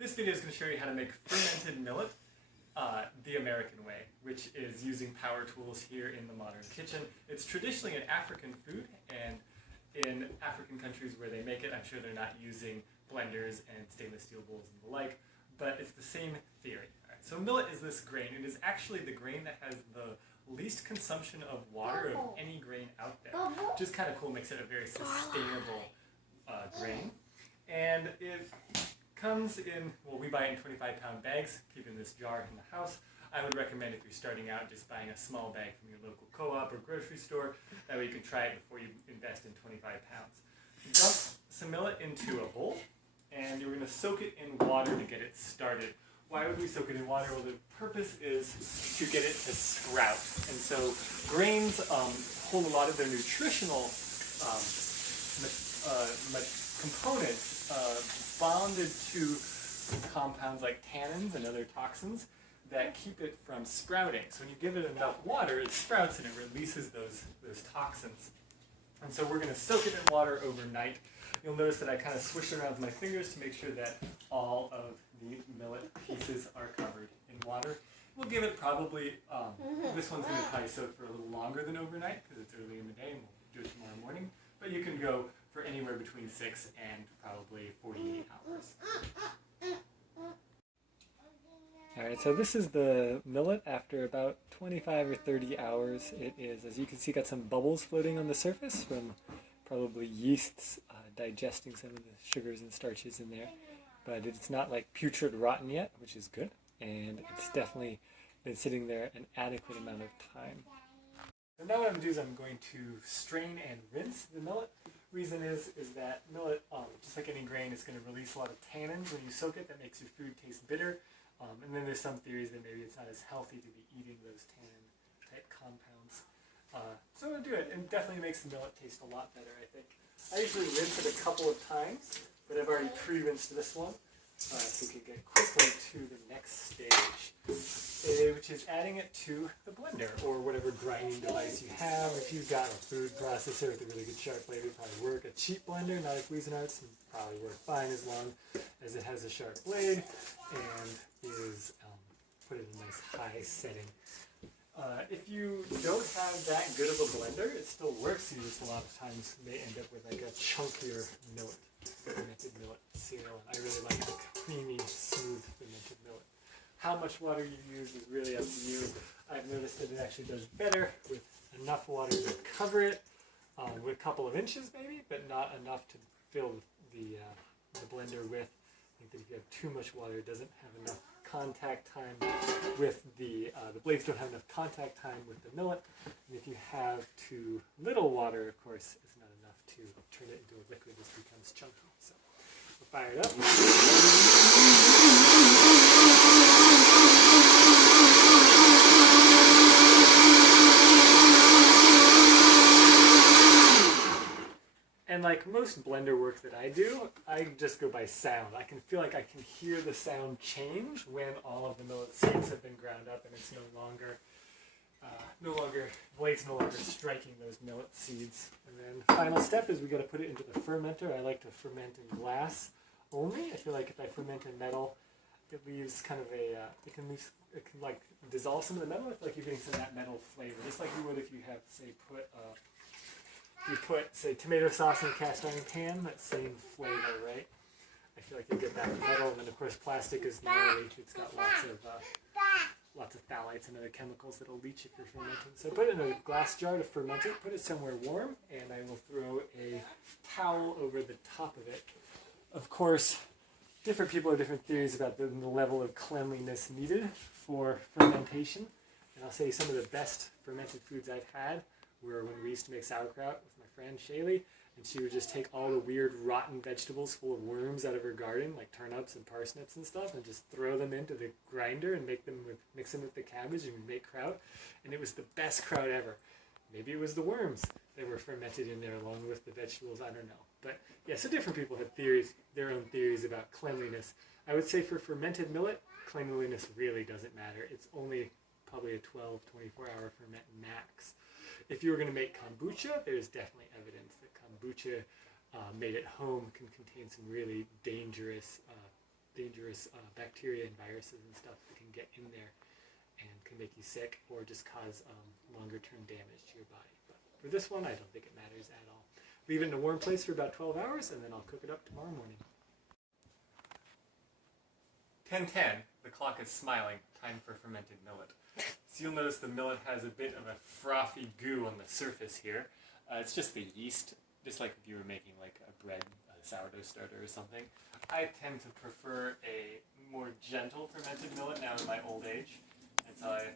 This video is going to show you how to make fermented millet the American way, which is using power tools here in the modern kitchen. It's traditionally an African food, and in African countries where they make it, I'm sure they're not using blenders and stainless steel bowls and the like, but it's the same theory. All right, so millet is this grain. It is actually the grain that has the least consumption of water of any grain out there, which is kind of cool, makes it a very sustainable grain. And it comes in, well, we buy it in 25-pound bags, keep in this jar in the house. I would recommend if you're starting out just buying a small bag from your local co-op or grocery store. That way you can try it before you invest in 25 pounds. Dump some millet into a bowl, and you're going to soak it in water to get it started. Why would we soak it in water? Well, the purpose is to get it to sprout. And so grains hold a lot of their nutritional components bonded to compounds like tannins and other toxins that keep it from sprouting. So when you give it enough water, it sprouts and it releases those toxins. And so we're going to soak it in water overnight. You'll notice that I kind of swish it around with my fingers to make sure that all of the millet pieces are covered in water. We'll give it probably, this one's going to probably soak for a little longer than overnight because it's early in the day and we'll do it tomorrow morning. But you can go for anywhere between 6 and probably 48 hours. Alright, so this is the millet after about 25 or 30 hours. It is, as you can see, got some bubbles floating on the surface from probably yeasts digesting some of the sugars and starches in there. But it's not like putrid rotten yet, which is good. And it's definitely been sitting there an adequate amount of time. So now what I'm going to do is I'm going to strain and rinse the millet. Reason is that millet, just like any grain, is going to release a lot of tannins when you soak it. That makes your food taste bitter. And then there's some theories that maybe it's not as healthy to be eating those tannin-type compounds. So I'm going to do it, and definitely makes the millet taste a lot better, I think. I usually rinse it a couple of times, but I've already pre-rinsed this one. So we can get quickly to the next stage, which is adding it to the blender, or whatever grinding device you have. If you've got a food processor with a really good sharp blade, it would probably work. A cheap blender, not a Cuisinarts, would probably work fine as long as it has a sharp blade and is put in a nice high setting. If you don't have that good of a blender, it still works. You just a lot of times may end up with like a chunkier millet, fermented millet cereal. And I really like the creamy, smooth fermented millet. How much water you use is really up to you. I've noticed that it actually does better with enough water to cover it, with a couple of inches maybe, but not enough to fill the blender with. I think that if you have too much water, it doesn't have enough contact time with the blades don't have enough contact time with the millet. And if you have too little water, of course, it's not enough to turn it into a liquid. This becomes chunky. So we'll fire it up. And like most blender work that I do, I just go by sound. I can feel like I can hear the sound change when all of the millet seeds have been ground up and it's no longer blades no longer striking those millet seeds. And then final step is we got to put it into the fermenter. I like to ferment in glass only. I feel like if I ferment in metal, it leaves kind of a it can like dissolve some of the metal. I feel like you're getting some of that metal flavor, just like you would if you have, say, say, tomato sauce in a cast iron pan, that same flavor, right? I feel like you get that metal, and then of course plastic is gnarly. It's got lots of phthalates and other chemicals that'll leach if you're fermenting. So put it in a glass jar to ferment it, put it somewhere warm, and I will throw a towel over the top of it. Of course, different people have different theories about the level of cleanliness needed for fermentation. And I'll say some of the best fermented foods I've had were when we used to make sauerkraut with my friend Shaylee, and she would just take all the weird rotten vegetables full of worms out of her garden, like turnips and parsnips and stuff, and just throw them into the grinder and mix them with the cabbage, and we'd make kraut, and it was the best kraut ever. Maybe it was the worms that were fermented in there along with the vegetables, I don't know. But yeah, so different people have theories, their own theories about cleanliness. I would say for fermented millet, cleanliness really doesn't matter. It's only probably a 12, 24-hour ferment max. If you were going to make kombucha, there's definitely evidence that kombucha made at home can contain some really dangerous dangerous bacteria and viruses and stuff that can get in there and can make you sick or just cause longer-term damage to your body. But for this one, I don't think it matters at all. Leave it in a warm place for about 12 hours, and then I'll cook it up tomorrow morning. 10:10. The clock is smiling. Time for fermented millet. So you'll notice the millet has a bit of a frothy goo on the surface here. It's just the yeast, just like if you were making like a bread, a sourdough starter or something. I tend to prefer a more gentle fermented millet now in my old age, and so I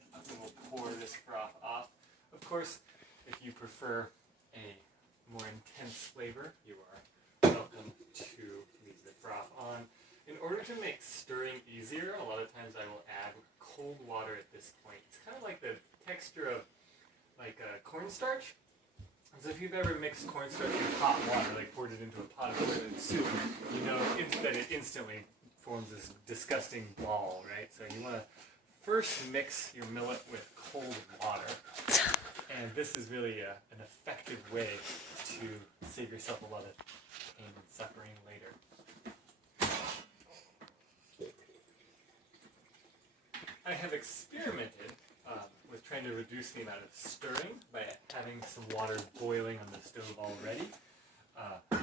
will pour this froth off. Of course, if you prefer a more intense flavor, you are welcome to leave the froth on. In order to make stirring easier, a lot of times I will add cold water at this point. It's kind of like the texture of like cornstarch. So if you've ever mixed cornstarch with hot water, like poured it into a pot of boiling soup, you know that it instantly forms this disgusting ball, right? So you want to first mix your millet with cold water. And this is really an effective way to save yourself a lot of pain and suffering later. I have experimented with trying to reduce the amount of stirring by having some water boiling on the stove already.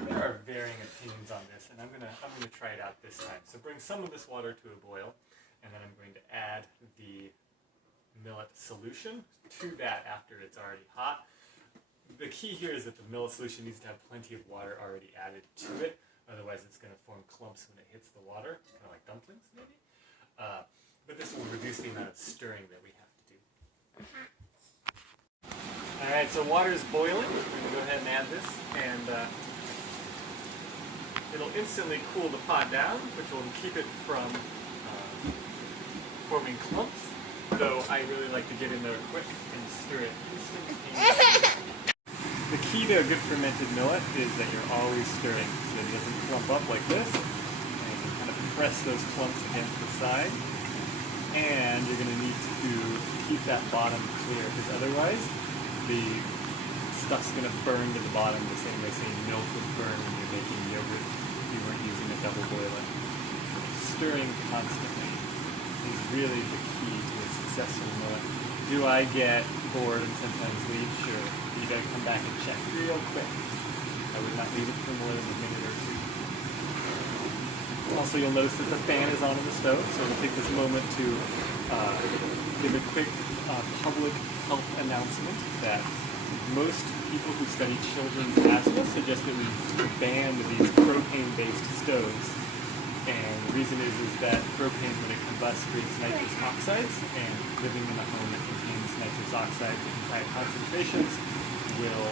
There are varying opinions on this, and I'm gonna try it out this time. So bring some of this water to a boil, and then I'm going to add the millet solution to that after it's already hot. The key here is that the millet solution needs to have plenty of water already added to it, otherwise it's going to form clumps when it hits the water, kind of like dumplings maybe. But this will reduce the amount of stirring that we have to do. Alright, so water is boiling. We're going to go ahead and add this, and it'll instantly cool the pot down, which will keep it from forming clumps, though I really like to get in there quick and stir it instantaneously. The key to a good fermented millet is that you're always stirring, so it doesn't clump up like this, and you kind of press those clumps against the side. And you're going to need to keep that bottom clear, because otherwise the stuff's going to burn to the bottom the same way, say, milk would burn when you're making yogurt if you weren't using a double boiler. So stirring constantly is really the key to a successful millet. Do I get bored and sometimes leave? Sure. You got to come back and check real quick. I would not leave it for more than a minute or two. Also, you'll notice that the fan is on in the stove, so we'll take this moment to give a quick public health announcement that most people who study children's asthma suggest that we ban these propane-based stoves. And the reason is that propane, when it combusts, creates nitrous oxides, and living in a home that contains nitrous oxides in high concentrations will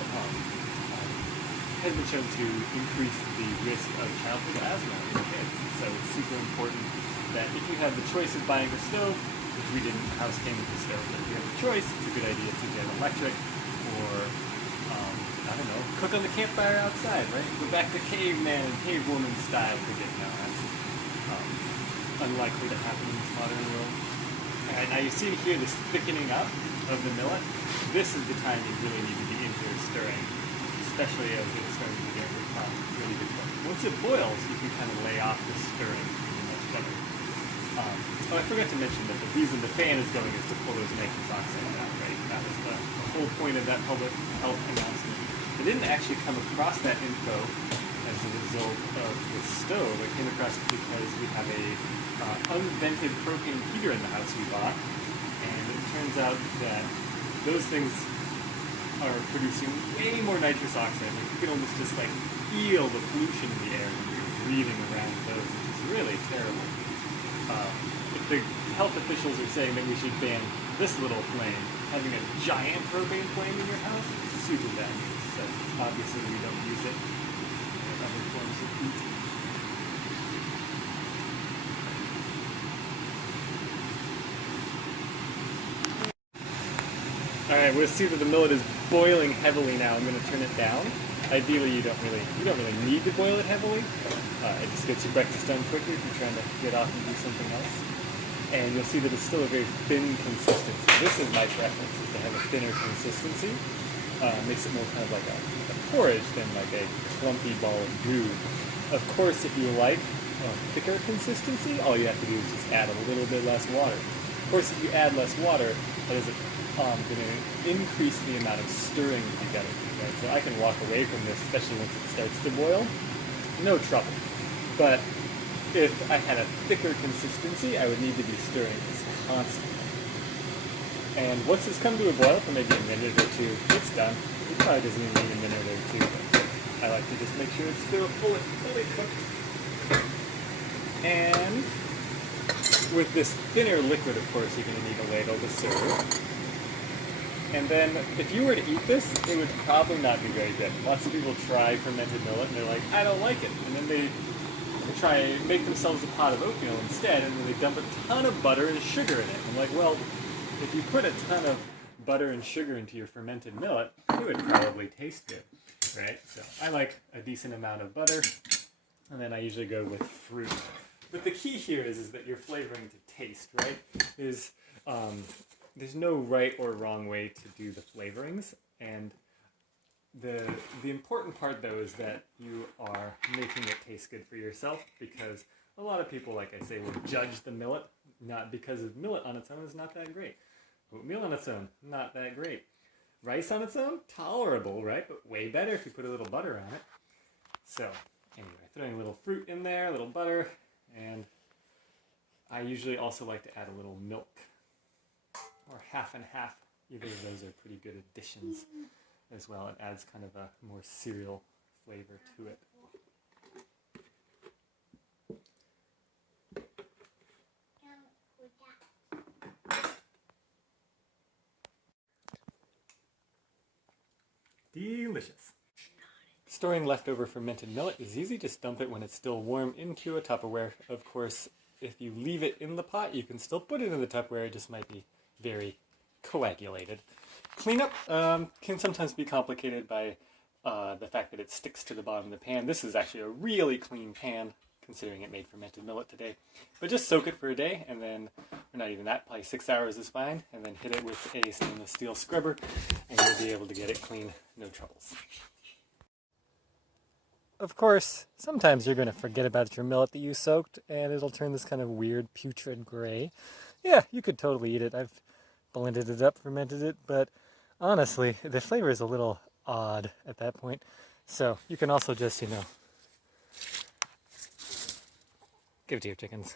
has been shown to increase the risk of childhood asthma in kids. So it's super important that if you have the choice of buying a stove, which we didn't, the house came with a stove, but if you have the choice, it's a good idea to get electric or, I don't know, cook on the campfire outside, right? Go back to caveman and cavewoman style cooking. Now that's unlikely to happen in this modern world. Alright, now you see here this thickening up of the millet. This is the time you really need to be in here stirring, especially as it's starting to get really good. Once it boils, you can kind of lay off the stirring much better. Oh, I forgot to mention that the reason the fan is going is to pull those nitrous oxides out, right? That was the whole point of that public health announcement. I didn't actually come across that info as a result of the stove. I came across it because we have a unvented propane heater in the house we bought, and it turns out that those things are producing way more nitrous oxides. Like, you can almost just like feel the pollution in the air when you're breathing around those, which is really terrible. If the health officials are saying that we should ban this little flame, having a giant propane flame in your house is super bad news. So obviously we don't use it in other forms of heat. Alright, we'll see that the millet is boiling heavily now. I'm going to turn it down. Ideally, you don't really need to boil it heavily. It just gets your breakfast done quickly if you're trying to get off and do something else. And you'll see that it's still a very thin consistency. This is my preference, is to have a thinner consistency. Makes it more kind of like a porridge than like a clumpy ball of goo. Of course, if you like, thicker consistency, all you have to do is just add a little bit less water. Of course, if you add less water, that is going to increase the amount of stirring that you got to do, right? So I can walk away from this, especially once it starts to boil, no trouble. But if I had a thicker consistency, I would need to be stirring this constantly. And once it's come to a boil for maybe a minute or two, it's done. It probably doesn't even need a minute or two, but I like to just make sure it's still fully cooked. And with this thinner liquid, of course, you're going to need a ladle to serve. And then, if you were to eat this, it would probably not be very good. Lots of people try fermented millet and they're like, I don't like it. And then they try and make themselves a pot of oatmeal instead, and then they dump a ton of butter and sugar in it. I'm like, well, if you put a ton of butter and sugar into your fermented millet, it would probably taste good, right? So I like a decent amount of butter, and then I usually go with fruit. But the key here is that you're flavoring to taste, right? There's no right or wrong way to do the flavorings, and the important part though is that you are making it taste good for yourself, because a lot of people, like I say, will judge the millet, not because of millet on its own is not that great. Oatmeal on its own, not that great. Rice on its own, tolerable, right? But way better if you put a little butter on it. So, anyway, throwing a little fruit in there, a little butter, and I usually also like to add a little milk, or half and half. Either of those are pretty good additions as well. It adds kind of a more cereal flavor to it. Delicious. Storing leftover fermented millet is easy. Just dump it when it's still warm into a Tupperware. Of course, if you leave it in the pot, you can still put it in the Tupperware. It just might be very coagulated. Cleanup can sometimes be complicated by the fact that it sticks to the bottom of the pan. This is actually a really clean pan, considering it made fermented millet today. But just soak it for a day, and then, or not even that, probably 6 hours is fine, and then hit it with a stainless steel scrubber, and you'll be able to get it clean, no troubles. Of course, sometimes you're going to forget about your millet that you soaked, and it'll turn this kind of weird putrid gray. Yeah, you could totally eat it. I've blended it up, fermented it, but honestly, the flavor is a little odd at that point. So you can also just, give it to your chickens.